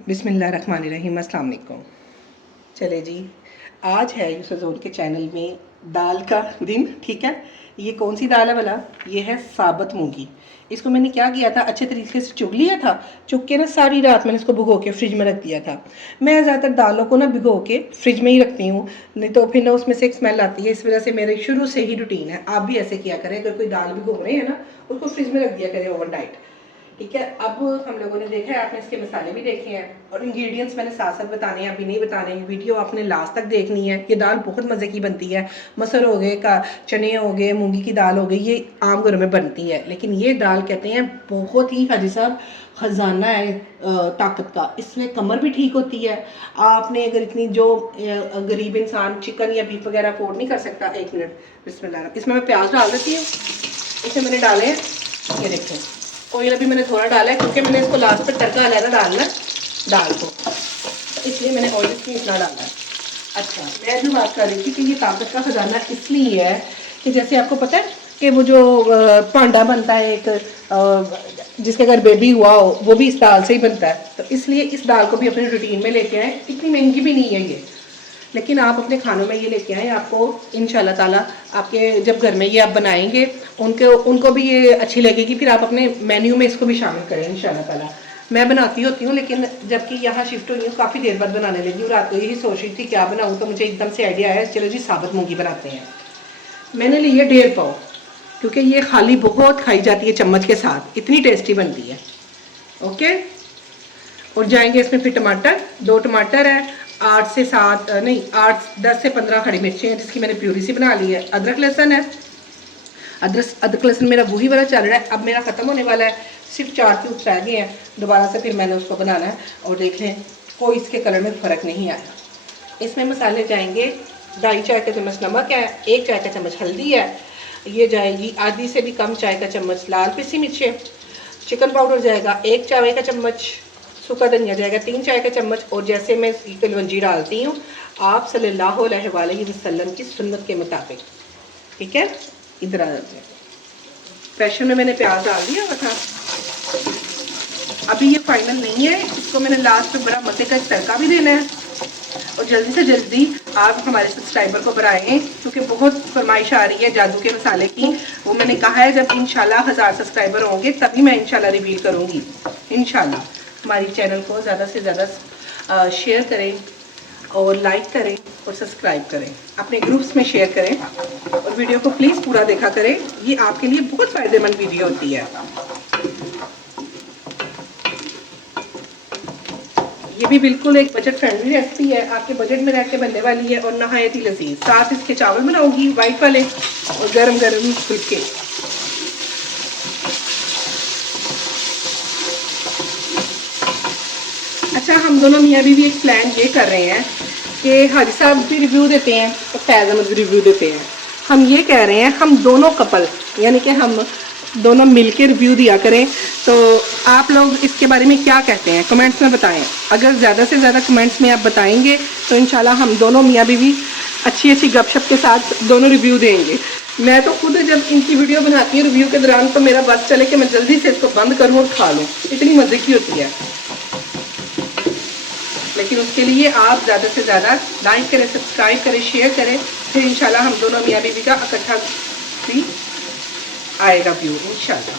बिस्मिल्लाहिर्रहमानिर्रहीम, अस्सलाम वालेकुम। चले जी, आज है यूसुफ ज़ोन के चैनल में दाल का दिन। ठीक है, ये कौन सी दाल है भला? ये है साबुत मूंगी। इसको मैंने क्या किया था, अच्छे तरीके से चुग लिया था। चुग के ना सारी रात मैंने इसको भिगो के फ्रिज में रख दिया था। मैं ज़्यादातर दालों को ना भिगो के फ्रिज में ही रखती हूँ, नहीं तो फिर ना उसमें से एक स्मेल आती है। इस वजह से मेरे शुरू से ही रूटीन है। आप भी ऐसे किया करें, अगर कोई दाल भिगो रहे हैं ना, उसको फ्रिज में रख दिया करें ओवरनाइट। ठीक है, अब हम लोगों ने देखा है, आपने इसके मसाले भी देखे हैं और इंग्रेडिएंट्स मैंने साथ साथ बताने हैं, अभी नहीं बताने हैं। वीडियो आपने लास्ट तक देखनी है। ये दाल बहुत मज़े की बनती है। मसर हो गए, का चने हो गए, मूंगी की दाल हो गई, ये आम घरों में बनती है। लेकिन ये दाल कहते हैं बहुत ही, हाजी साहब, ख़जाना है ताकत का। इसमें कमर भी ठीक होती है। आपने अगर इतनी जो गरीब इंसान चिकन या बीफ वगैरह अफोर्ड नहीं कर सकता, 1 मिनट, बिस्मिल्लाह, इसमें मैं प्याज डाल देती हूँ। इसमें मैंने डाले हैं, ये देखें, ऑयल अभी मैंने थोड़ा डाला है क्योंकि मैंने इसको लास्ट पे तड़का अलग डालना है दाल को, तो इसलिए मैंने ऑयल इसमें इतना डाला है। अच्छा, मैं जो बात कर रही थी कि ये ताकत का खजाना इसलिए है कि जैसे आपको पता है कि वो जो पांडा बनता है एक, जिसके घर बेबी हुआ हो, वो भी इस दाल से ही बनता है। तो इसलिए इस दाल को भी अपने रूटीन में लेके आए। इतनी महंगी भी नहीं है ये, लेकिन आप अपने खानों में ये लेके आएँ। आपको इंशाल्लाह ताला आपके जब घर में ये आप बनाएंगे, उनको भी ये अच्छी लगेगी। फिर आप अपने मेन्यू में इसको भी शामिल करें इंशाल्लाह ताला। मैं बनाती होती हूँ, लेकिन जबकि यहाँ शिफ्ट हुई हूँ काफ़ी देर बाद बनाने लगी हूँ। रात को यही सोच रही थी क्या बनाऊँ, तो मुझे एकदम से आइडिया आया, चलो जी साबुत मूंगी बनाते हैं। मैंने ली है 1.5 पाव, क्योंकि ये खाली बहुत खाई जाती है चम्मच के साथ, इतनी टेस्टी बनती है। ओके, और जाएंगे इसमें फिर टमाटर, 2 टमाटर है, 8 से 7 नहीं 8 10 से 15 खड़ी मिर्चें हैं जिसकी मैंने प्यूरी सी बना ली है। अदरक लहसुन है, अदरक लहसुन मेरा वही वाला चल रहा है, अब मेरा ख़त्म होने वाला है, सिर्फ 4 क्यूब्स रह गए हैं। दोबारा से फिर मैंने उसको बनाना है और देख लें कोई इसके कलर में फ़र्क नहीं आया। इसमें मसाले जाएंगे, 2.5 चाय का चम्मच नमक है, 1 चाय का चम्मच हल्दी है, ये जाएगी आधी से भी कम चाय का चम्मच लाल पिसी मिर्चें, चिकन पाउडर जाएगा 1 चाय का चम्मच, सूखा धनिया जाएगा 3 चाय का चम्मच। और जैसे मैं कलवंजी डालती हूँ आप सल्लल्लाहु अलैहि वसल्लम की सुन्नत के मुताबिक। ठीक है, इधर आ जाते हैं। प्रेशर में मैंने प्याज डाल दिया हुआ था। अभी ये फाइनल नहीं है, इसको मैंने लास्ट में बड़ा मजे का तड़का भी देना है। और जल्दी से जल्दी आप हमारे सब्सक्राइबर को बढ़ाएं, क्योंकि बहुत फरमाइश आ रही है जादू के मसाले की। वो मैंने कहा है जब इंशाल्लाह 1000 सब्सक्राइबर होंगे तभी मैं इंशाल्लाह रिवील करूँगी। इंशाल्लाह हमारी चैनल को ज़्यादा से ज़्यादा शेयर करें और लाइक करें और सब्सक्राइब करें, अपने ग्रुप्स में शेयर करें और वीडियो को प्लीज़ पूरा देखा करें। ये आपके लिए बहुत फ़ायदेमंद वीडियो होती है। ये भी बिल्कुल एक बजट फ्रेंडली रेसिपी है, आपके बजट में रह के बनने वाली है और नहायत ही लजीज। साथ इसके चावल बनाऊंगी वाइट वाले और गरम गरम फुलके। अच्छा, हम दोनों मियाँ बीवी एक प्लान ये कर रहे हैं कि हाजी साहब भी रिव्यू देते हैं और फैज़ अहमद भी रिव्यू देते हैं। हम ये कह रहे हैं हम दोनों कपल, यानी कि हम दोनों मिलके रिव्यू दिया करें। तो आप लोग इसके बारे में क्या कहते हैं, कमेंट्स में बताएं। अगर ज़्यादा से ज़्यादा कमेंट्स में आप बताएंगे तो इंशाल्लाह हम दोनों मियाँ बीवी अच्छी अच्छी गपशप के साथ दोनों रिव्यू देंगे। मैं तो खुद जब इनकी वीडियो बनाती हूँ रिव्यू के दौरान तो मेरा बस चले कि मैं जल्दी से इसको बंद करूँ और खा लूँ, इतनी मज़े की होती है। लेकिन उसके लिए आप ज़्यादा से ज़्यादा लाइक करें, सब्सक्राइब करें, शेयर करें, फिर इंशाल्लाह हम दोनों मियाँ बीवी का इकट्ठा भी आएगा व्यू इंशाल्लाह।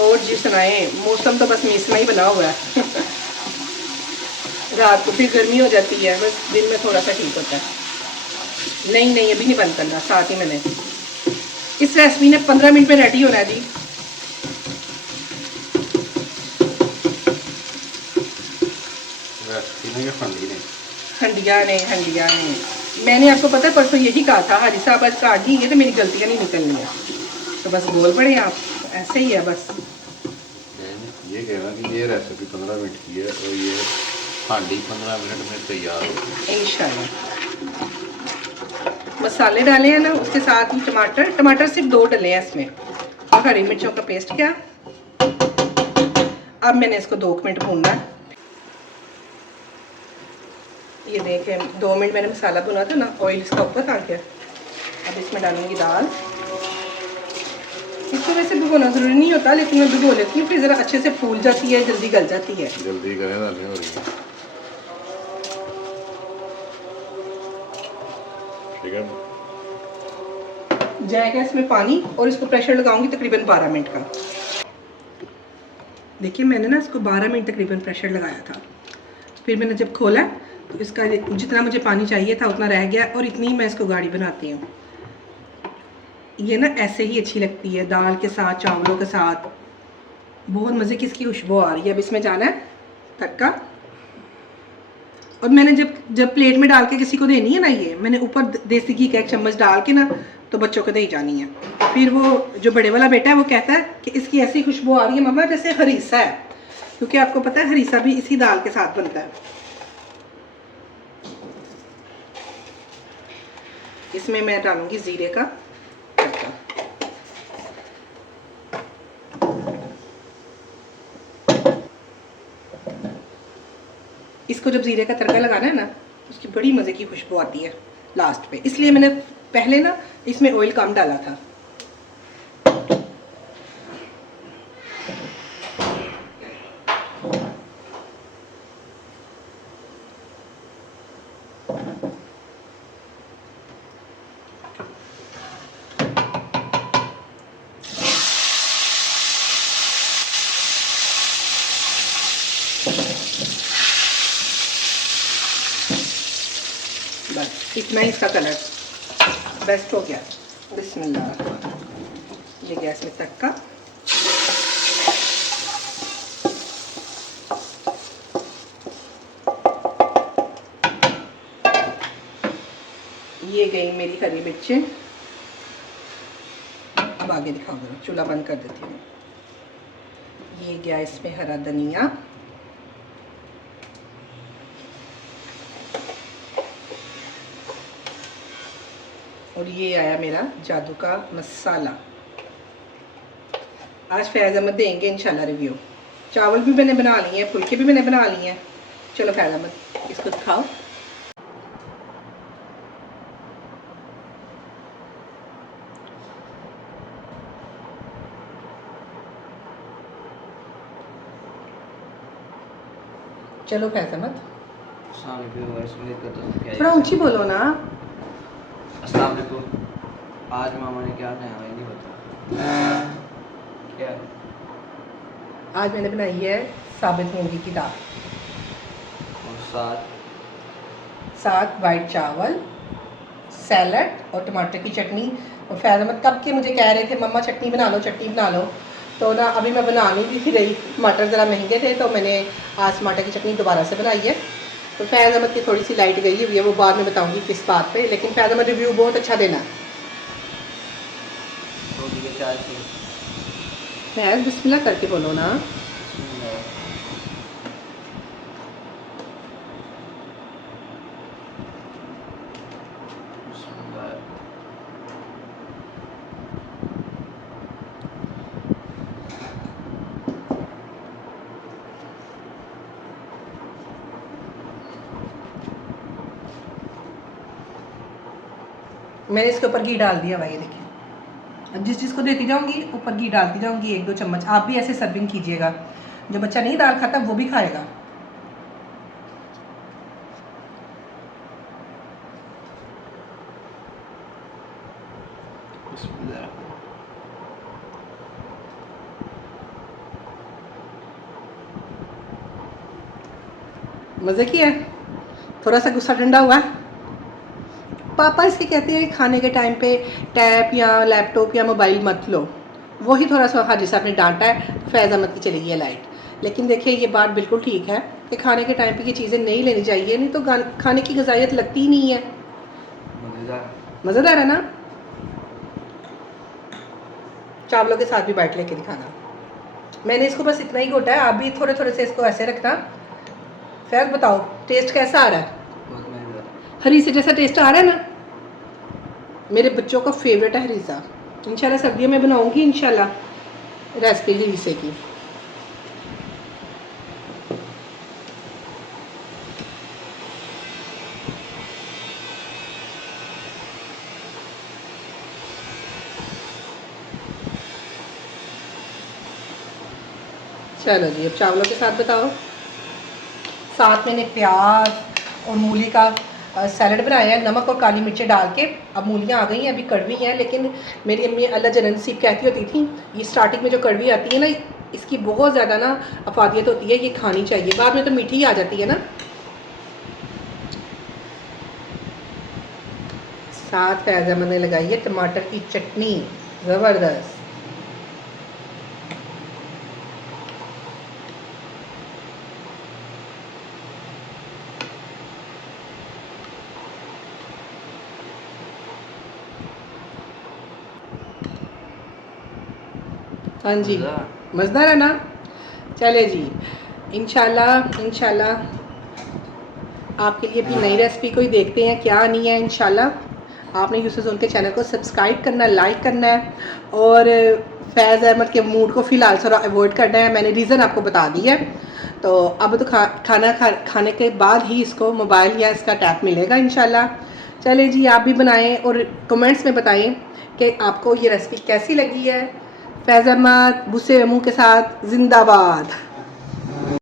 और जी सुनाए, मौसम तो बस मीसना ही बना हुआ है रात को फिर गर्मी हो जाती है, बस दिन में थोड़ा सा ठीक होता है। नहीं नहीं, अभी नहीं बंद करना, साथ ही मैंने इस रेसिपी ने 15 मिनट में रेडी होना है जी। हंडिया ने मैंने आपको पता है परसों यही कहा था, हाजी साहब आज काट दी, ये तो मेरी गलतियाँ नहीं निकलनी है, तो बस बोल पड़े आप, ऐसे ही है बस। ये कहना कि ये रेसिपी 15 मिनट की है और ये हांडी 15 मिनट में तैयार हो इंशाल्लाह। मसाले डाले हैं ना, उसके साथ ही टमाटर सिर्फ 2 डले हैं इसमें, और हरी मिर्चों का पेस्ट किया। अब मैंने इसको 2 मिनट भूनना है। ये देखें 2 मिनट मैंने मसाला भुना था ना, ऑयल इसका ऊपर आ गया। अब इसमें डालूंगी दाल। इसको वैसे भिगोना ज़रूरी नहीं होता, लेकिन मैं भिगो लेती हूँ, फिर ज़रा अच्छे से फूल जाती है, जल्दी गल जाती है। जल्दी करें तो नहीं हो रही है। ठीक है, जाएगा इसमें पानी और इसको प्रेशर लगाऊंगी तकरीबन 12 मिनट का। देखिए मैंने ना इसको 12 मिनट तकरीबन प्रेशर लगाया था। फिर मैंने जब खोला तो इसका जितना मुझे पानी चाहिए था उतना रह गया, और इतनी ही मैं इसको गाढ़ी बनाती हूँ। ये ना ऐसे ही अच्छी लगती है दाल के साथ, चावलों के साथ, बहुत मज़े की इसकी खुशबू आ रही है। अब इसमें जाना है तड़का, और मैंने जब जब प्लेट में डाल के किसी को देनी है ना, ये मैंने ऊपर देसी घी का 1 चम्मच डाल के ना तो बच्चों को दे जानी है। फिर वो जो बड़े वाला बेटा है वो कहता है कि इसकी ऐसी खुशबू आ रही है मम्मा जैसे हरीसा है, क्योंकि आपको पता है हरीसा भी इसी दाल के साथ बनता है। इसमें मैं डालूंगी ज़ीरे का तड़का। इसको जब ज़ीरे का तड़का लगाना है ना, उसकी बड़ी मज़े की खुशबू आती है लास्ट पे, इसलिए मैंने पहले ना इसमें ऑयल कम डाला था। बस इतना ही इसका कलर बेस्ट हो गया। बिस्मिल्लाह, ये गैस में तड़का। ये गई मेरी हरी मिर्चें। अब आगे दिखाओ जरा, चूल्हा बंद कर देती हूँ। ये गया इसमें हरा धनिया, और ये आया मेरा जादू का मसाला। आज फैज़ अहमद देंगे इंशाल्लाह रिव्यू। चावल भी मैंने बना लिए हैं, फुल्के भी मैंने बना लिए हैं। चलो फैज़ अहमद इसको दिखाओ। चलो फैज़ अहमद थोड़ा ऊंची बोलो ना। अस्सलाम वालेकुम। आज मामा ने क्या बनाया है नहीं पता। क्या? आज मैंने बनाई है साबित मूंगी की दाल, और साथ साथ वाइट चावल, सैलड और टमाटर की चटनी। और फैज़ अहमद कब के मुझे कह रहे थे मम्मा चटनी बना लो, चटनी बना लो। तो ना अभी मैं बना नहीं भी रही, टमाटर ज़रा महंगे थे तो मैंने आज टमाटर की चटनी दोबारा से बनाई है। तो फैज़ अहमद की थोड़ी सी लाइट गई हुई है, वो बाद में बताऊंगी किस बात पे, लेकिन फैज़ अहमद रिव्यू बहुत अच्छा देना। रोटी के चाय से फैज़ बिस्मिल्लाह करके बोलो ना। बिस्मिल्लाह। बिस्मिल्लाह। मैंने इसके ऊपर घी डाल दिया भाई, देखिए। अब जिस जिसको देती जाऊंगी ऊपर घी डालती जाऊंगी 1-2 चम्मच। आप भी ऐसे सर्विंग कीजिएगा, जो बच्चा नहीं दाल खाता वो भी खाएगा। बिस्मिल्लाह। मज़े की है। थोड़ा सा गुस्सा ठंडा हुआ है। पापा इसके कहते हैं खाने के टाइम पे टैब या लैपटॉप या मोबाइल मत लो, वही थोड़ा सा हाजी साहब ने डांटा है तो फैज़ अहमद की चली गई है लाइट। लेकिन देखिए ये बात बिल्कुल ठीक है कि खाने के टाइम पे ये चीज़ें नहीं लेनी चाहिए, नहीं तो खाने की गज़ाइयत लगती ही नहीं है। मज़ेदार। मज़ेदार है ना। चावलों के साथ भी बाइट लेके दिखाना। मैंने इसको बस इतना ही घोटा है, आप भी थोड़े थोड़े से इसको ऐसे रखना। फैज़ बताओ टेस्ट कैसा आ रहा है? बहुत मज़ेदार। हरीसे जैसा टेस्ट आ रहा है ना। मेरे बच्चों का फेवरेट है हरीसा। इंशाल्लाह सर्दियों में बनाऊंगी इंशाल्लाह रेसिपी हरीसे की। चलो जी, अब चावलों के साथ बताओ। साथ मैंने प्याज और मूली का सैलड बनाया है, नमक और काली मिर्चें डाल के। अब मूलियाँ आ गई हैं, अभी कड़वी हैं, लेकिन मेरी अम्मी अल्लाह जरन नसीब कहती होती थी, ये स्टार्टिंग में जो कड़वी आती है ना, इसकी बहुत ज़्यादा ना अफादियत होती है, ये खानी चाहिए। बाद में तो मीठी ही आ जाती है ना। साथ फैज़ अहमद ने लगाई है टमाटर की चटनी, ज़बरदस्त। हाँ जी, मज़ेदार। मज़ेदार है ना। चले जी, इंशाल्लाह इंशाल्लाह आपके लिए भी नई रेसिपी कोई देखते हैं, क्या नहीं है। इंशाल्लाह आपने यूसुफ जोन के चैनल को सब्सक्राइब करना, लाइक करना है, और फैज़ अहमद के मूड को फ़िलहाल थोड़ा अवॉइड करना है। मैंने रीज़न आपको बता दी है। तो अब तो खाने के बाद ही इसको मोबाइल या इसका टैब मिलेगा इंशाल्लाह। चले जी, आप भी बनाएं और कमेंट्स में बताएं कि आपको ये रेसिपी कैसी लगी है। फैज़ अहमद भुस्से मुँह के साथ जिंदाबाद।